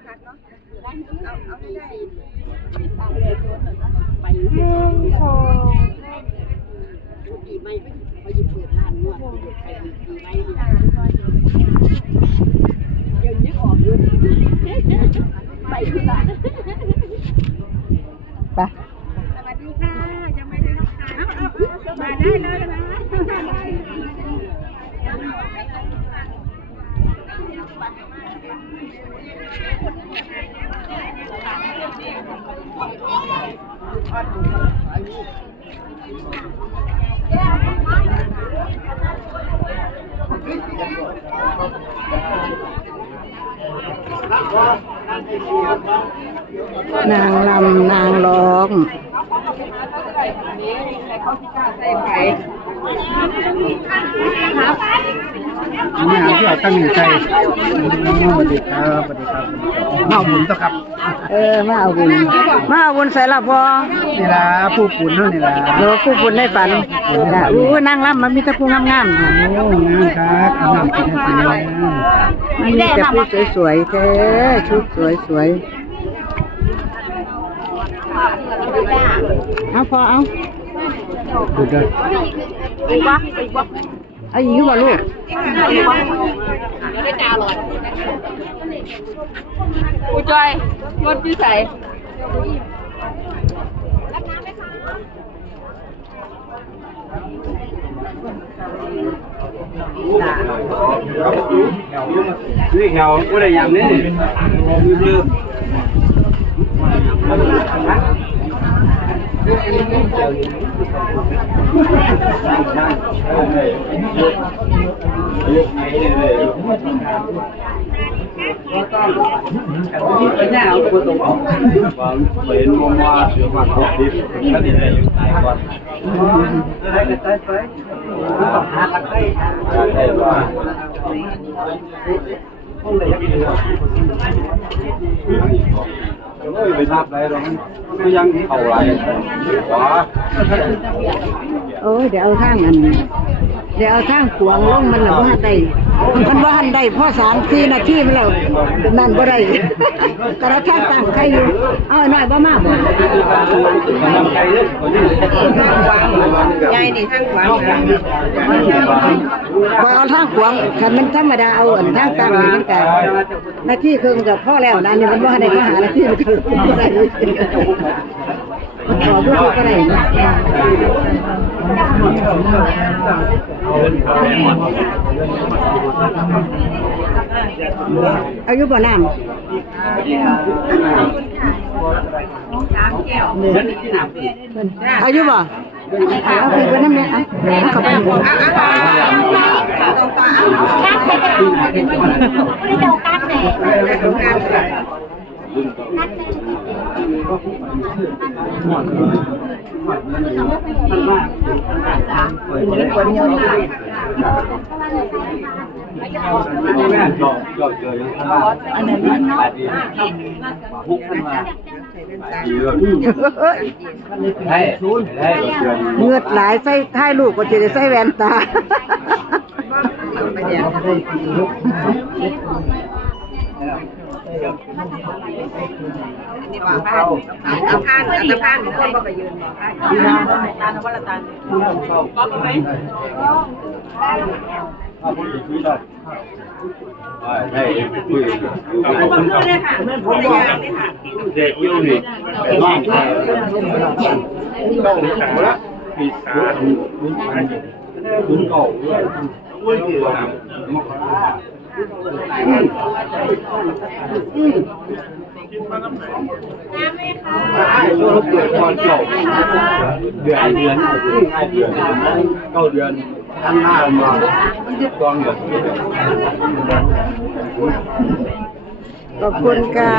ปีใหม่เขาจะเปิดร้านนวดไปปีใหม่เดี๋ยวนี้ออกอยู่ไปที่ร้านไปสวัสดีค่ะยังไม่ได้รับทานมาได้เลยนะนางลำนางร้องนี่หาที่เอาตั้งใจสวัสดีครับสวัสดีครับมาเอาบุญต่อครับมาเอาบุญใส่ละพอนี่ล่ะผู้ปุ่นนี่ล่ะผู้บุญได้ฝันนะนางลำมันมีแต่ผู้งามๆโอ้งามครับงามจริงๆมันมีแต่ผู้สวยๆแท้ชุดสวยๆเอาพอเอาดูเด้อเอาอยู่บ่ลูกไม่จ่าหรอกกูจอยรถที่ใส่นี่เขาก็ได้ยามนี้เนี่ยเอาตัวตรงเอาเป็นมองว่าเสือมาครบดิบก็ดีเลยตายก่อนได้ก็ตายไปหาตักได้ได้ว่าห้องไหนยังเหลือไปทับไรหรอกมันยังเข่าไรขวาเดี๋ยวเอาทางขวางลงมันน่ะบ่ทันได้มันบ่ทันได้พอ3-4 นาทีมันแล้วนั่นบ่ได้แต่ละทางตั้งใครอยู่น้อยบ่มาบ่ยายนี่ทางขวาบ่เอาทางขวางคันมันธรรมดาเอาทางตั้งนี่มันก็นาทีครึ่งก็พอแล้วนะนี่มันบ่ทันได้มาหานาทีมันก็บ่ได้ขอดูก็ได้อายุบ่น้ำอายุบ่เอาไปเป็นน้ำเนี่ยเอาเข้าไปเงือดหลายใส่ท้ายลูกก็จะได้ใส่แว่นตานี่ว่าผ้าเอาผ้าทุกคนก็ไปยืนบอกผ้าตาลวัลตาลก๊อกไหมได้คุยผมพูดเลยค่ะผมยางนี่ค่ะเด็กยุ่งนี่บ้านต้องหาละปีศาจคุณเก่าด้วยด้วยที่เราช่วงเกิดก่อนจบเดือน9 เดือนท่านหน้ามาตอนเดือนขอบคุณค่ะ